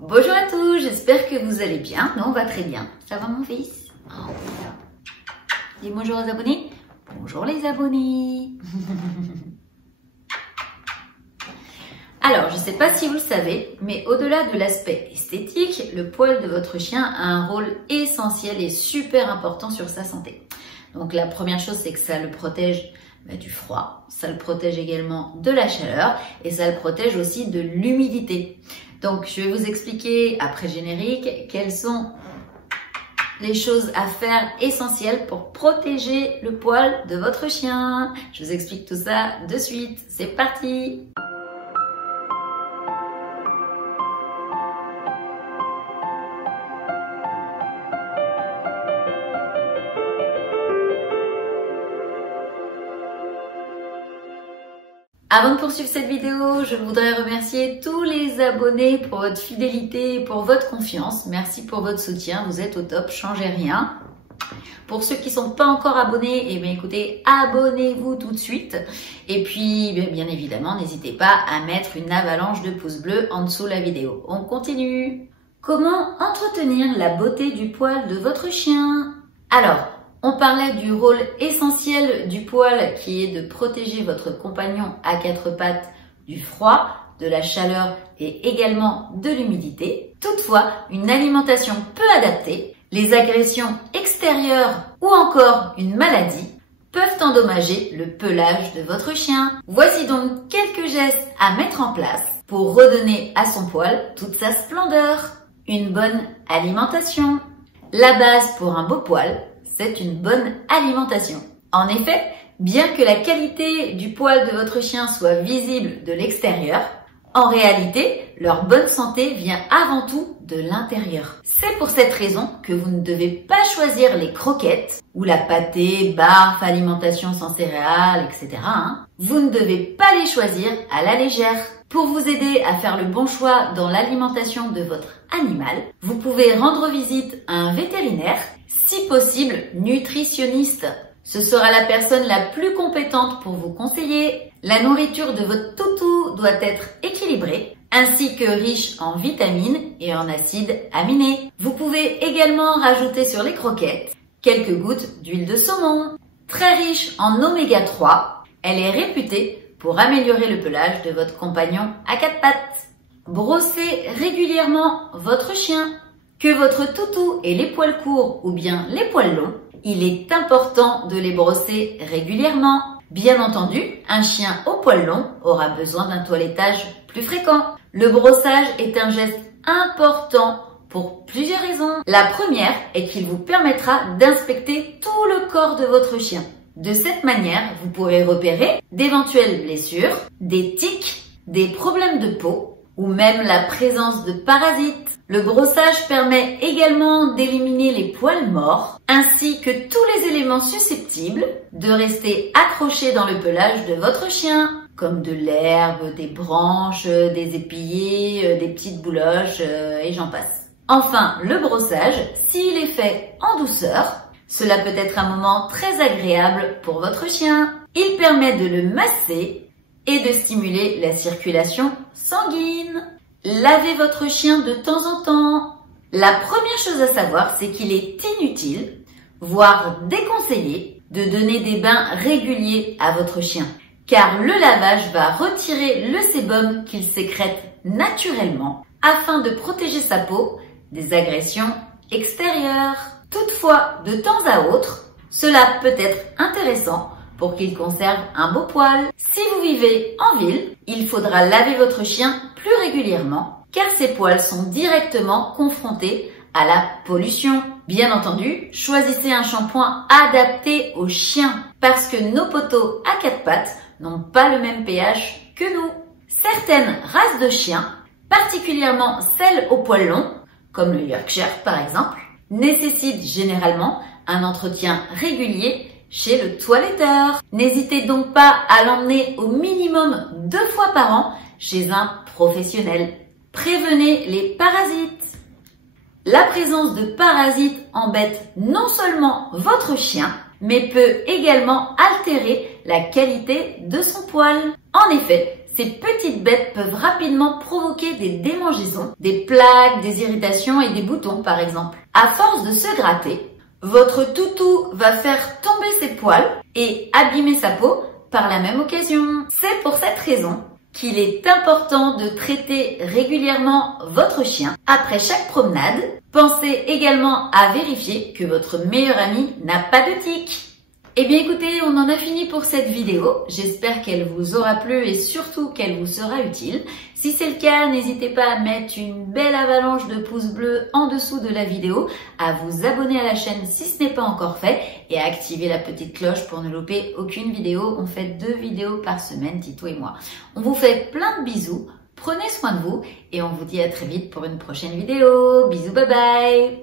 Bonjour à tous, j'espère que vous allez bien. Nous, on va très bien. Ça va mon fils? Oh. Dis bonjour aux abonnés. Bonjour les abonnés. Alors, je ne sais pas si vous le savez, mais au-delà de l'aspect esthétique, le poil de votre chien a un rôle essentiel et super important sur sa santé. Donc la première chose, c'est que ça le protège du froid, ça le protège également de la chaleur et ça le protège aussi de l'humidité. Donc je vais vous expliquer après le générique quelles sont les choses à faire essentielles pour protéger le poil de votre chien. Je vous explique tout ça de suite. C'est parti! Avant de poursuivre cette vidéo, je voudrais remercier tous les abonnés pour votre fidélité et pour votre confiance. Merci pour votre soutien, vous êtes au top, changez rien. Pour ceux qui ne sont pas encore abonnés, eh bien écoutez, abonnez-vous tout de suite. Et puis, bien évidemment, n'hésitez pas à mettre une avalanche de pouces bleus en dessous de la vidéo. On continue. Comment entretenir la beauté du poil de votre chien? Alors, on parlait du rôle essentiel du poil qui est de protéger votre compagnon à quatre pattes du froid, de la chaleur et également de l'humidité. Toutefois, une alimentation peu adaptée, les agressions extérieures ou encore une maladie peuvent endommager le pelage de votre chien. Voici donc quelques gestes à mettre en place pour redonner à son poil toute sa splendeur. Une bonne alimentation. La base pour un beau poil, c'est une bonne alimentation. En effet, bien que la qualité du poil de votre chien soit visible de l'extérieur, en réalité, leur bonne santé vient avant tout de l'intérieur. C'est pour cette raison que vous ne devez pas choisir les croquettes ou la pâtée, barf, alimentation sans céréales, etc. Vous ne devez pas les choisir à la légère. Pour vous aider à faire le bon choix dans l'alimentation de votre animal, vous pouvez rendre visite à un vétérinaire, si possible nutritionniste. Ce sera la personne la plus compétente pour vous conseiller. La nourriture de votre toutou doit être équilibrée, ainsi que riche en vitamines et en acides aminés. Vous pouvez également rajouter sur les croquettes quelques gouttes d'huile de saumon. Très riche en oméga 3, elle est réputée pour améliorer le pelage de votre compagnon à quatre pattes. Brossez régulièrement votre chien. Que votre toutou ait les poils courts ou bien les poils longs, il est important de les brosser régulièrement. Bien entendu, un chien au poil long aura besoin d'un toilettage plus fréquent. Le brossage est un geste important pour plusieurs raisons. La première est qu'il vous permettra d'inspecter tout le corps de votre chien. De cette manière, vous pourrez repérer d'éventuelles blessures, des tics, des problèmes de peau ou même la présence de parasites. Le brossage permet également d'éliminer les poils morts ainsi que tous les éléments susceptibles de rester accrochés dans le pelage de votre chien, comme de l'herbe, des branches, des épillets, des petites bouloches et j'en passe. Enfin, le brossage, s'il est fait en douceur, cela peut être un moment très agréable pour votre chien. Il permet de le masser et de stimuler la circulation sanguine. Lavez votre chien de temps en temps. La première chose à savoir, c'est qu'il est inutile, voire déconseillé, de donner des bains réguliers à votre chien, car le lavage va retirer le sébum qu'il sécrète naturellement afin de protéger sa peau des agressions extérieures. Toutefois, de temps à autre, cela peut être intéressant pour qu'il conserve un beau poil. Si vous vivez en ville, il faudra laver votre chien plus régulièrement car ses poils sont directement confrontés à la pollution. Bien entendu, choisissez un shampoing adapté aux chiens parce que nos potos à quatre pattes n'ont pas le même pH que nous. Certaines races de chiens, particulièrement celles aux poils longs, comme le Yorkshire par exemple, nécessitent généralement un entretien régulier chez le toiletteur. N'hésitez donc pas à l'emmener au minimum 2 fois par an chez un professionnel. Prévenez les parasites. La présence de parasites embête non seulement votre chien, mais peut également altérer la qualité de son poil. En effet, Ces petites bêtes peuvent rapidement provoquer des démangeaisons, des plaques, des irritations et des boutons par exemple. À force de se gratter, votre toutou va faire tomber ses poils et abîmer sa peau par la même occasion. C'est pour cette raison qu'il est important de traiter régulièrement votre chien après chaque promenade. Pensez également à vérifier que votre meilleur ami n'a pas de tiques. Eh bien écoutez, on en a fini pour cette vidéo. J'espère qu'elle vous aura plu et surtout qu'elle vous sera utile. Si c'est le cas, n'hésitez pas à mettre une belle avalanche de pouces bleus en dessous de la vidéo, à vous abonner à la chaîne si ce n'est pas encore fait et à activer la petite cloche pour ne louper aucune vidéo. On fait 2 vidéos par semaine, Tito et moi. On vous fait plein de bisous, prenez soin de vous et on vous dit à très vite pour une prochaine vidéo. Bisous, bye bye!